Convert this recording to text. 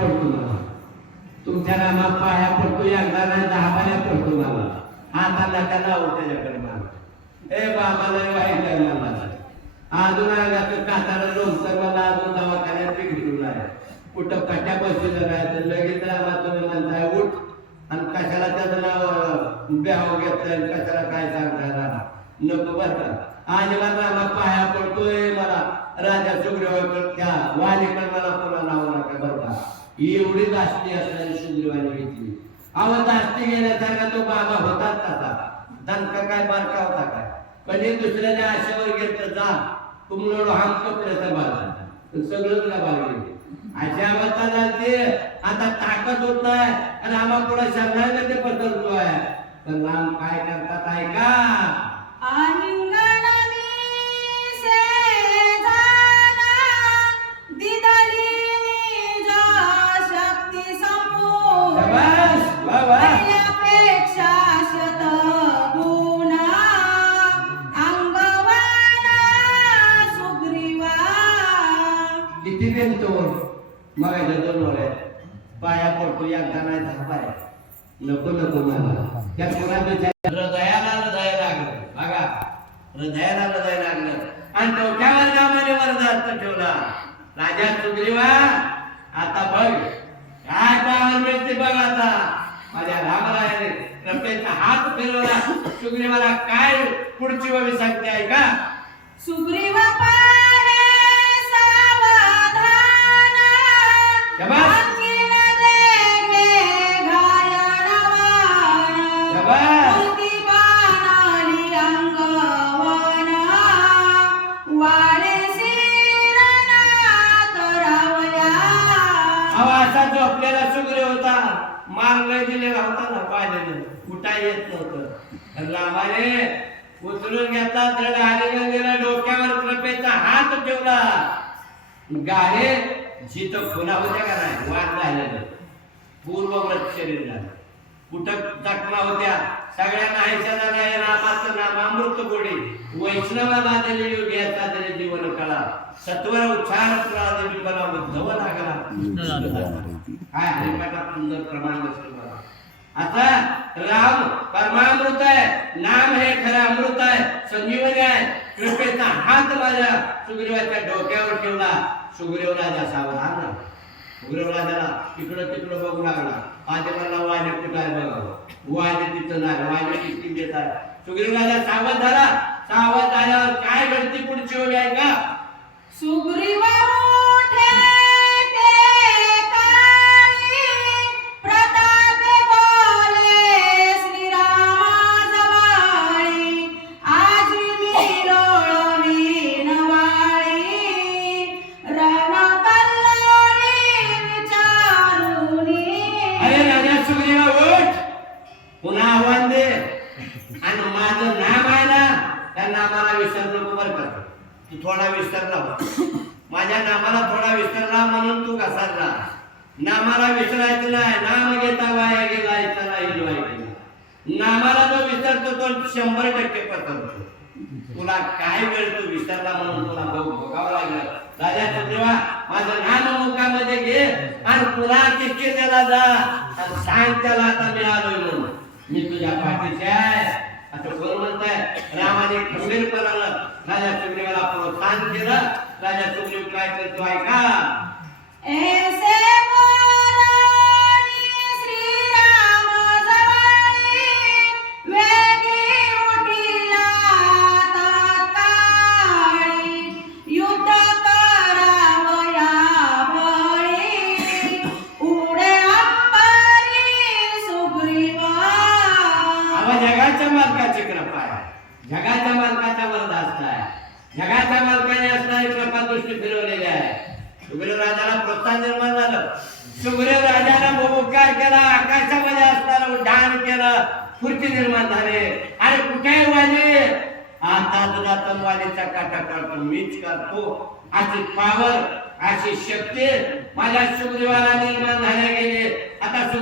पडतो मला, तुमच्या नामा पाया पडतो, एकदा नाही 10 पाया पडतो मला, हाताला त्याला त्याच्याकडे मला, ए बाबाला वाईट आहे मला, अजून अंगाचं काताला लोणचं मला अजून दवाखान्यात बिघडून आहे, कुठं कट्या बसलेलं नाही तर लगेच रामा तुम्ही म्हणताय उठ आणि कशाला त्याचं नाव ब्याव घेतलं, कशाला काय सांगताय नको बरं का, आज मला पाया पडतोय, मला राजा सुग्रीवाकडे त्या वालीकडे मला पुन्हा नाव नका बरं का, एवढी दास्ती असणारी सुग्रीवाने घेतली. अहो दास्ती घेण्यासारखा तो बाबा होताच तसा, दणका काय बारका होता काय, पण दुसऱ्याच्या आशेवर गेलं तर जा तुमलोड हम कपड्याचा बाजार सगळंच लाभावे अशा अवस्था झाली. आता ताकद होत नाही आणि आम्हा पुढे शरणागती पसरतोय, तर नाम काय करतात ऐका. किती बेनतो मग पाया पडतो एकदा नाही 10 पाया, नको नको मला त्या कोणाच्या हृदयाला हृदय लागलं बघा, हृदयाला हृदय लागलं आणि डोक्यावर नामाने वरदास्त ठेवला. राजा सुग्रीवा आता बघ काय पावर मिळते बघ, आता माझ्या रामरायाने कृपेचा हात फिरवला, सुग्रीवाला काय पुढची बाबी सांगते ऐका. सुग्रीवा आपल्याला सुग्रीव होता, मारला दिलेला होता ना, पाहिलेलं कुठा येत नव्हतं, रामाने उचलून घेतला, दृढ आलिंगन डोक्यावर कृपेचा हात ठेवला. गाडे जिथं खुना होत्या का नाही वाद झालेलं पूर्वव्रत शरीर झालं, कुठं जखमा होत्या सगळ्या नाहीशा झाल्या, रामाचं नाम अमृत गोडी, वैष्णवा बांधलेली योग्याचा जरी जीवन कळा, सत्वर उच्चार प्रादेवी बला उद्धव लागला. काय हरिपाठा सुंदर प्रमाण दिसतो मला. आता राम परमामृत आहे, नाम हे खरं अमृत आहे, संजीवनी आहे. कृपेचा हात माझ्या सुग्रीवाच्या डोक्यावर ठेवला. सुग्रीव राजा सावधान. सुग्रीव राजाला इकडं तिकडं बघू लागला. आधी मला वाणे कुठं आहे बघावं, वाणे तिथं नाही, वाणे किती देत आहे. सुग्रीव राजा सावध झाला. सावध झाल्यावर काय घडती पुढची ओळी आहे का. सुग्रीव पुन्हा आव्हान दे आणि माझं नाम आहे ना त्या नामाला विसरू नको बरं का. तू थोडा विसरला, माझ्या नामाला थोडा विसरला म्हणून तू घसरला. नामाला विसरायचं नाही. नाम घेता वाया गेला त्याला हिलवायचं. नामाला जो विसरतो तो 100% पसरतो. तुला काय वेळ तू विसरला म्हणून तुला भोगावं लागलं. राजा सुग्रीवा माझं नाम मुखामध्ये घे आणि पुन्हा किष्किंधेला जा आणि सांग त्याला आता मी आलोय म्हणून. मी तुझ्या पाठीशी आहे असं कोण म्हणताय. रामाने खंबीरपणानं राजा सुग्रीवाला प्रोत्साहन केलं. राजा सुग्रीव काय करतो ऐका. ऐसे जगाच्या मालकाची कृपा आहे. जगाच्या मालकाचा वरदास्त आहे. जगाच्या मालकाने असणारी कृपा दृष्टी फिरवलेली आहे. सुग्रीव राजाला प्रोत्साहन निर्माण झालं. सुग्रीव राजाला उपकार केला. आकाशामध्ये असणारं उड्डाण केलं. खुर्ची निर्माण झाले. आणि कुठे वाली आता तुझा तलवारीचा काटा काढतो मीच करतो अशी पावर अशी शक्ती माझ्या सुग्रीवाला निर्माण झाली